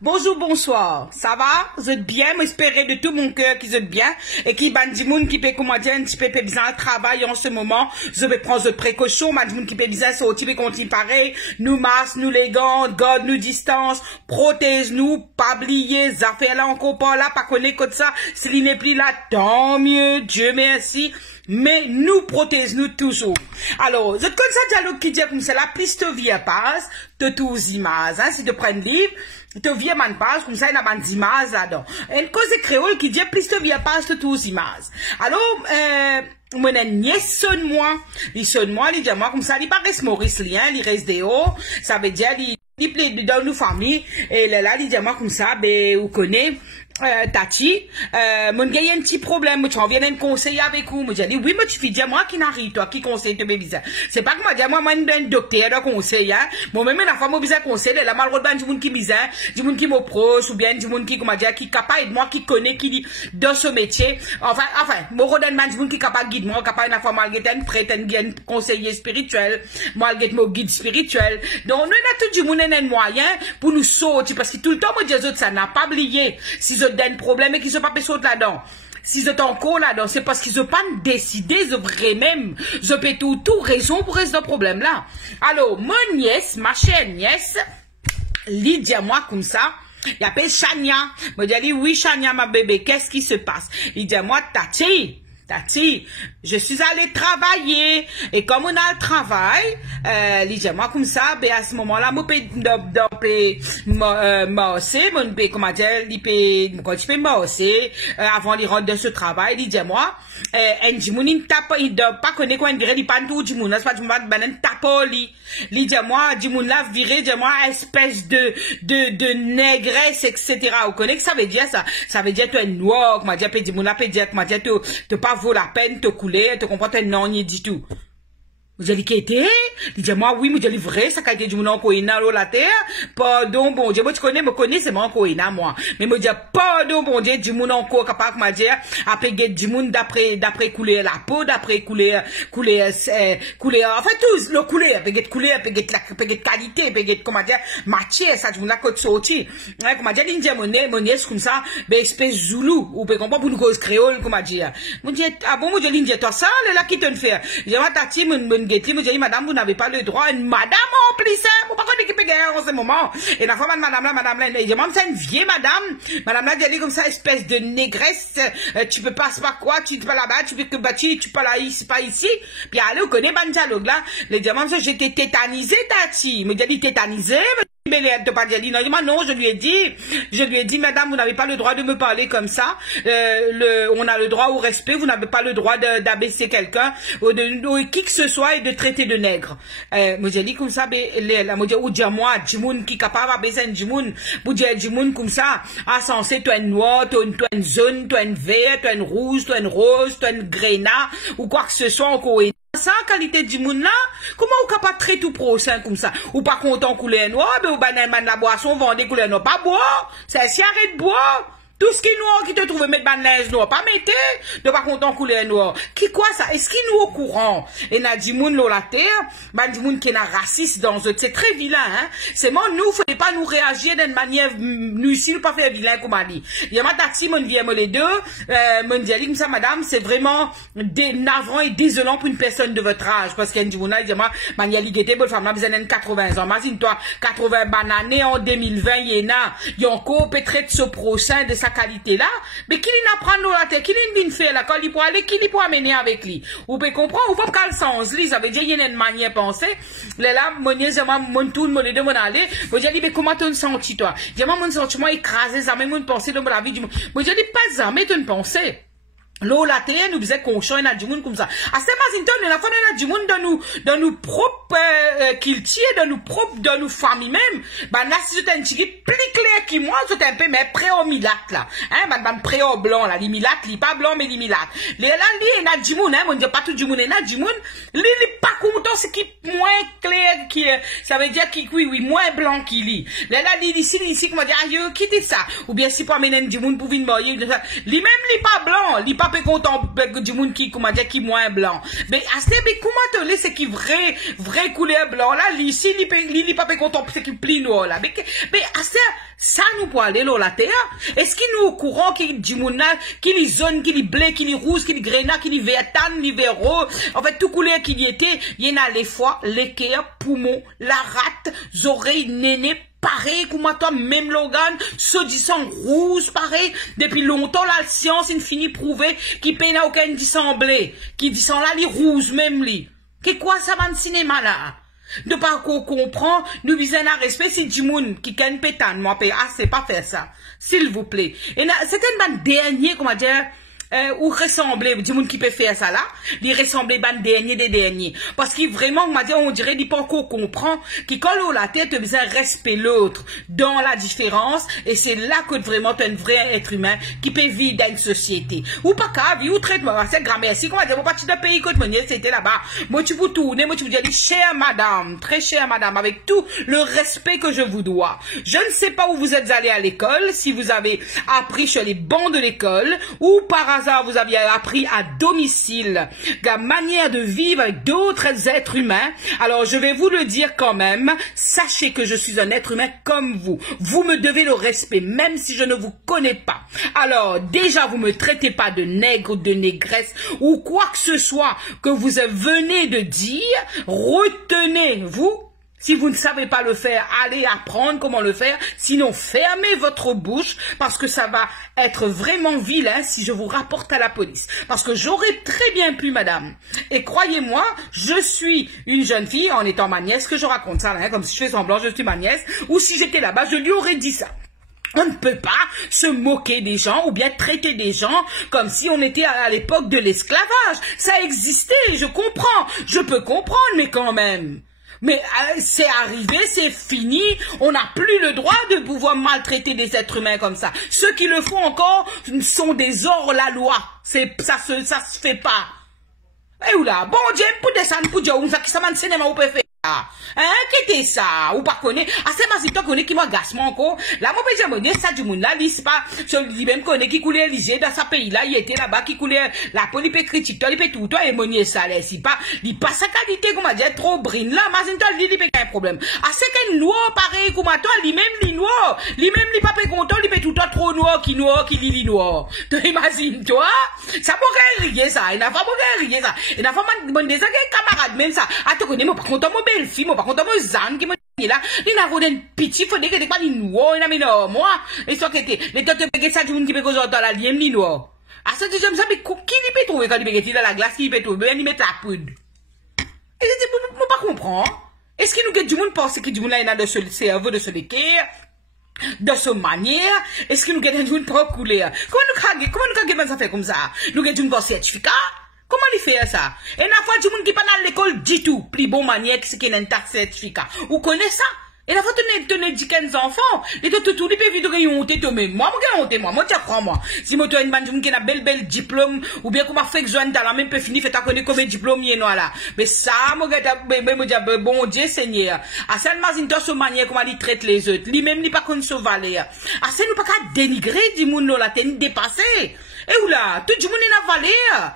Bonjour, bonsoir. Ça va? Vous êtes bien? M'espérer de tout mon cœur qu'ils êtes bien. Et qui bandimoun qui peut commander un petit peu besoin de travail en ce moment. Je vais prendre de précautions. Bandimoun qui peut besoin sortir et continuer pareil. Nous masques, nous les gants, garde nous distance, protège nous, pas oublier, ça fait là encore pas là, pas connaître comme ça. S'il n'est plus là, tant mieux. Dieu merci. Mais nous protège-nous toujours. Alors, c'est comme ça, dialogue qui dit comme ça, la plus te vient passe, te tous images, hein, si tu prends le livre, te vient man passe, comme ça, il y a des images là-dedans. Une cause créole qui dit, plus te vient passe, te tous images. Alors, mon nièce sonne moi, il dit moi, comme ça, il pas reste Maurice lien, il reste des hauts, ça veut dire, il plaît dans nos familles, et là, il dit moi, comme ça, ben, vous connaissez, Tati, mon gars, il y a un petit problème, tu en viens d'un conseiller avec vous, moi, j'ai dit, oui, mais tu fais dire, moi, qui n'arrive, toi, qui conseille te bébé bizarre. C'est pas que moi, moi, un docteur, un conseiller, hein. Moi, même, la femme, bizarre conseil, elle a mal redonné du monde qui bizarre, du monde qui m'approche, ou bien du monde qui, comment dire, qui capable de moi, qui connaît, qui dit, dans ce métier. Enfin, moi, redonne du monde qui capable de guider moi, capable de fois, malgré un prêtre, un conseiller spirituel, malgré mon guide spirituel. Donc, nous, on a tout du monde, un moyen pour nous sortir, parce que tout le temps, moi, Dieu, ça n'a pas oublié. Si je donne problème et qu'ils ne sont pas sauter là-dedans. Si je encore là-dedans, c'est parce qu'ils n'ont pas décidé, je vrai même, je peux tout raison pour rester dans problème là. Alors, mon nièce, ma chère nièce, Lydia, moi, comme ça, il appelle Chania. Je dis, oui, Chania, ma bébé, qu'est-ce qui se passe? Il dit, moi, Tati, je suis allée travailler, et comme on a le travail, il dit, moi, comme ça, ben, à ce moment-là, moi, comment dire, quand tu peux morcer, avant de rentrer de ce travail, il dit, moi, il pas connaître quoi, il dirait, il pas tout du monde, c'est pas du monde, ben, tapoli. Il dit, moi, du monde là, viré, dit, moi, espèce de négresse, etc. Vous connaissez que ça veut dire ça? Ça veut dire, tu es noir, comment dire, du monde là, comment dire, tu pas vaut la peine te couler, te comprends, non, ni du tout. Vous allez quitter? Il dit, moi, oui, mais je vrai, ça qualité du monde en coïna, la terre. Pardon, bon Dieu, moi, tu connais, me connais, c'est mon coïna, moi. Mais me dire, pardon, bon Dieu, du monde encore capable, m'a dire, après, du monde d'après couler la peau, d'après couler, enfin, tous, le couler, peut-être qualité, peut-être, comment dire, matière, ça, du monde là, côte sorti. Comment dire, l'Indien, mon nièce, comme ça, ben, espèce zoulou, ou peut comprendre pour une cause créole, comment dire. Mon Dieu, ah bon, mon Dieu, l'Indien, toi, ça, là, qui te fait? J'ai ma tati, me dit, madame, vous n'avez pas le droit, une madame en plus, vous pas connaître qui peut gagner en ce moment. Et la femme, madame là, il dit, même c'est une vieille madame là, dit comme ça, espèce de négresse, tu peux pas, c'est pas quoi, tu peux pas là-bas, tu peux que bâtir, tu peux là, ici, pas ici. Puis allez, vous connaissez, ban dialogue là, le diamant, ça, j'étais tétanisé, tati. Me dit, tétanisé, mais non, je lui ai dit, madame, vous n'avez pas le droit de me parler comme ça. On a le droit au respect, vous n'avez pas le droit d'abaisser quelqu'un, ou qui que ce soit, et de traiter de nègre. Moi, j'ai dit comme ça, moi, j'ai dit, moi, du monde qui est capable d'abaisser du monde, vous dire du monde comme ça, censé, toi, une noire, toi, une jaune, toi, une verte, toi, une rouge, toi, une rose, toi, une grenat, ou quoi que ce soit, encore. Ça, qualité du monde là, comment vous capable de traiter tout prochain comme ça? Ou pas content couleur noire, ben, ou banane la boisson, vendez couleur noire, pas boire, c'est si arrête de boire. Tout ce qui est noir, qui te trouve mettre banane noire, pas mettre, de pas content couleur noire. Qui quoi ça? Est-ce qu'il nous au courant? Et n'a du monde la terre, ben du monde qui est raciste dans eux, c'est très vilain, hein. C'est moi, nous, faut pas nous réagir d'une manière nuisible, pas faire vilain comme on dit. Il y a ma taxi, mon vient les deux, mon dit, comme ça, madame, c'est vraiment navrant et désolant pour une personne de votre âge, parce qu'il y a du monde là, il dit, moi, maniali guetté, bonne femme, là, vous avez 80 ans. Imagine-toi, 80 bananes en 2020, il y a encore peut-être ce prochain de sa qualité-là, mais qui n'apprend la tête, qui vient faire là, quand il peut aller, qui il peut amener avec lui. Vous pouvez comprendre, vous pouvez pas le sens, ça veut dire, il y a une manière de penser. Là, mon tour, mon deux, mon aller, vous dites, mais comment tu te sens, toi? Dis, moi, mon sentiment écrasé, ça même une pensée dans la vie du monde. Vous dites, pas ça, mais tu ne pensée. L'eau, la terre, nous disait qu'on change du monde comme ça. À ce moment-là, il y a du monde dans nous propres, culture, dans nos familles même. Ben, là, si c'est un petit plus clair que moi, c'est un peu, mais pré au milat, là. Hein, ben, pré au blanc, là. Les milat, pas blanc, mais les milat. Là, il y a du monde, hein, on dit pas tout du monde, il y a du monde. Il est pas content, c'est qui moins clair, qui, ça veut dire qui, oui, moins blanc qu'il lit. Là, ici, comment dire, aïe, quittez ça. Ou bien, si pour amener du monde pour venir marier, lui-même, il pas blanc, il pas pas content du monde qui comment dire qui moins blanc mais assez mais comment te c'est qui vrai couleur blanc là ici il pas content c'est qui pli noir là mais assez ça nous pour aller là la terre est-ce qu'il nous au courant qui du monde qui les zones qui les blé qui les rouge qui les grenat qui les vertan les verro en fait tout couleur qui y était il y en a les foies les cœurs poumons la rate oreilles néné pareil, comme toi, même l'organe, se disant rouge, pareil, depuis longtemps, la science, il finit prouver, qui peine à aucun dissemblé, qui dit là, les rouges, même lui. Qu'est quoi ça va le cinéma, là? De pas qu'on comprend, nous disons un respect, si du monde qui gagne pétane, moi, c'est pas faire ça. S'il vous plaît. Et c'était une dernière, comment dire, ou ressembler, du monde qui peut faire ça là, il ressemble ban dernier des derniers. Parce qu'il vraiment, on dirait, il pas encore comprend, qu'il colle la tête, il besoin respect l'autre dans la différence, et c'est là que vraiment tu es un vrai être humain qui peut vivre dans une société. Ou pas qu'à vivre, ou traitement, c'est grand merci, comment dire, mon parti de pays, quand c'était là-bas, moi tu vous tourner, moi tu vous dire, chère madame, très chère madame, avec tout le respect que je vous dois. Je ne sais pas où vous êtes allé à l'école, si vous avez appris sur les bancs de l'école, ou par hasard vous aviez appris à domicile la manière de vivre avec d'autres êtres humains, alors je vais vous le dire quand même, sachez que je suis un être humain comme vous. Vous me devez le respect, même si je ne vous connais pas. Alors déjà, vous me traitez pas de nègre ou de négresse ou quoi que ce soit que vous venez de dire. Retenez-vous. Si vous ne savez pas le faire, allez apprendre comment le faire. Sinon, fermez votre bouche parce que ça va être vraiment vilain si je vous rapporte à la police. Parce que j'aurais très bien pu, madame. Et croyez-moi, je suis une jeune fille en étant ma nièce, que je raconte ça, hein, comme si je fais semblant, je suis ma nièce. Ou si j'étais là-bas, je lui aurais dit ça. On ne peut pas se moquer des gens ou bien traiter des gens comme si on était à l'époque de l'esclavage. Ça existait, je comprends. Je peux comprendre, mais quand même. Mais c'est arrivé, c'est fini, on n'a plus le droit de pouvoir maltraiter des êtres humains comme ça. Ceux qui le font encore sont des hors-la-loi. Ça se fait pas. Eh oula, bon Dieu, pour descendre pour dire, ça m'a cinéma ou peut faire. Hein, qu'était ça? Ou pas connaît? Ah, c'est ma sito connaît qui m'a gassement encore. Là, mon pays, j'ai ça du monde là, c'est pas, je même connaît qui coulait Élysée dans sa pays là, il était là-bas, qui coulait, la police critique, toi, il peut tout, toi, et monier ça, là, c'est pas, il pas sa qualité, comment dire, trop brine là, mais c'est toi, il peut un problème. Ah, c'est qu'un noir, pareil, comme toi, lui-même, lui noir, lui-même, lui pas content, il peut tout le temps trop noir, qui lit noir. Tu imagines, toi? Ça pourrait rire, ça, il n'a pas pourrait rire, ça. Il n'a pas des camarades, même ça. Ah, tu connais, moi, par contre, mon belle-fille, moi, par contre, mon zan, qui me dit là, il n'a pas d'un petit, faut dire que t'es pas ni noir, il n'a mis non, moi. Et ça, que t'es, les têtes de péguer ça, tu qui peut causer dans la lième, ni noir. Ah, ça, tu j'aime ça, mais qui il peut trouver quand il péguer dans la glace, qui il peut trouver, il met la poudre. Et c'est, moi, pas comprendre. Est-ce qu'il nous get du monde pense que du monde là, il a de ce cerveau, de ce l'équerre? De ce manière, est-ce que nous gagnons une propre couleur? Comment nous gagnons ça fait comme ça? Nous gagnons un certificat? Comment il fait ça? Et la fois, du monde qui pas dans l'école dit tout, plus bon manière que ce qui est un certificat. Vous connaissez ça? Et la fois, tenez 10 enfants, et tout, les pays vidéo qui ont honte, moi, moi, tu apprends, moi. Si moi, tu as une bande qui a bel diplôme, ou bien qu'on m'a fait que Joanne, t'as la même peu fini, fait à connaître comme un diplôme, y est noir là. Mais ça, moi, bon Dieu, Seigneur. À cette manière, ce manière, comment il traite les autres, lui-même, il pas qu'on se valait. À ce nous pas qu'à dénigrer du monde, là, t'es dépassé. Et où là, tout le monde est la valeur.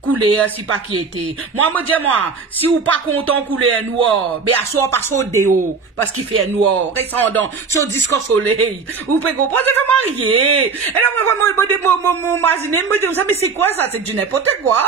Couleur, si pas qui était. Moi, me dis moi, si ou pas content couleur noir, ben, à soi, pas sur déo, parce qu'il fait noir, descendant, sur disque soleil. Vous pouvez comprendre, c'est marié. Et là, moi, imaginer, me dire ça, mais c'est quoi ça? C'est du n'importe quoi.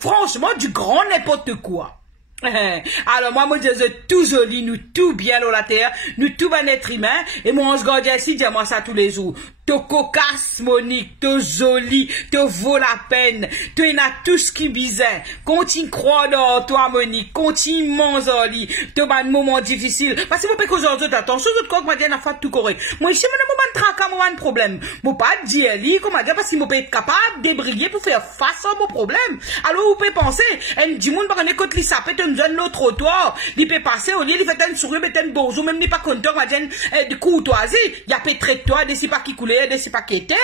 Franchement, du grand n'importe quoi. Alors, moi, me dis, tout joli, nous tout bien dans la terre, nous tout un être humain, et moi, on se garde ici, dis-moi ça tous les jours. Te cocasse, Monique, te jolie, te vaut la peine, tu as tout ce qui bizarre. Continue croire dans toi, Monique, continue manzoli, te bat un moment difficile. Parce que moi, pas qu'aujourd'hui, attention, je te crois que moi, j'ai fait tout correct. Moi, ici, moi, je traque, moi, un problème. Moi, pas dire, comment dire, parce que moi, peux être capable de briller pour faire face à mon problème. Alors, vous pouvez penser, elle dit, moun, par contre, écoute, ça peut te donner le trottoir, il peut passer au lieu, il fait un sourire, il un bonjour, même, il pas content, moi, j'ai de courtoisie, il y a peut-être toi, de si pas qui coulait, de si pas qui était,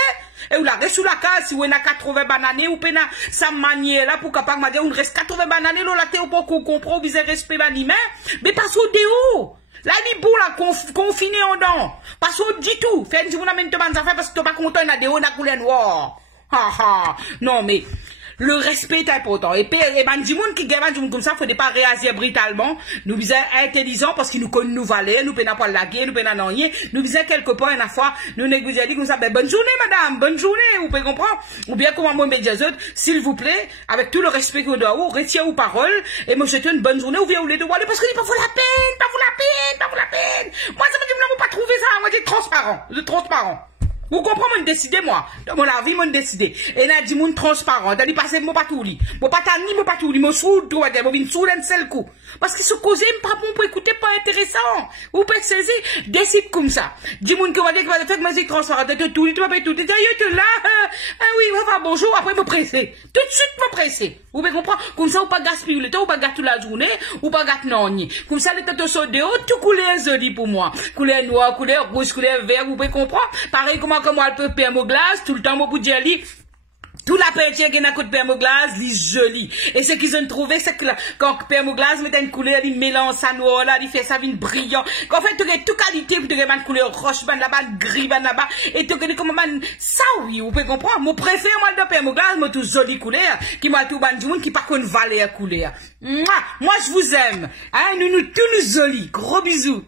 et ou la reste sous la case, si vous avez 80 bananes, ou pena sa manière là, pour capable de dire, on reste 80 bananes, là, t'es pour qu'on comprend, vous avez respect l'animal, mais pas au déo. Là, il est bon, là, confiné en dents. Pas au du tout. Fait, si vous n'avez pas de affaires parce que t'es pas content, il y a des hauts, la couleur noire. Non, mais le respect est important. Et ben, du monde qui gagne, du monde comme ça, faut pas réagir brutalement. Nous sommes intelligents parce qu'ils nous connaissent, nous valer, nous peinons pas la guerre, nous peinons rien. Nous sommes quelque part, une fois, nous négocions comme ça, ben, bonne journée, madame, bonne journée, vous pouvez comprendre? Ou bien, comment moi, mes autres, s'il vous plaît, avec tout le respect que vous doit, retirez vos paroles, et moi, je te souhaite une bonne journée, ou bien, vous les deux, parce que pas vous la peine, pas vous la peine, pas vous la peine. Moi, ça veut dire, vous pas trouver ça, moi, j'ai transparent. Vous comprenez, moi, décider, moi. Dans mon avis, moi, décider. Et là, dit, mon transparent. T'as dit, passer, moi, pas tout, li. Moi, pas tani, moi, pas tout, li. Moi, soude, toi, moi, vine soude, un seul coup. Parce que ce causé, pas bon pour écouter, pas intéressant. Vous pouvez saisir, décide comme ça. Dis, mon, que va dire, que va faire, moi, c'est transparent. T'as tout, li, tu vas pas tout. T'es là, oui, va, bonjour, après, me presser. Tout de suite, me presser. Vous pouvez comprendre? Comme ça, ou pas gaspiller le temps, ou pas gâter toute la journée, ou pas gâter non, comme ça, le temps saute de haut, tout couleur joli pour moi. Couleur noire, couleur rouge, couleur vert, vous pouvez comprendre? Pareil, comment moi, elle peut permoglace, tout le temps, mon bout de jelly. Tout la peinture qui n'a pas de permoglace, li joli. Et ce qu'ils ont trouvé, c'est que quand permoglace met une couleur, il mélange ça noir là, il fait ça vine brillant. En fait, tu as toute qualité, tu as une couleur roche, ban là-bas, gris, ban là-bas, et tu as comme ça, oui, vous pouvez comprendre. Mon préféré, moi, de permoglace, moi, tout joli couleur, qui m'a tout ban du monde, qui pas qu'on valait couleur. Moi, je vous aime. Hein, nous tous nous jolis. Gros bisous.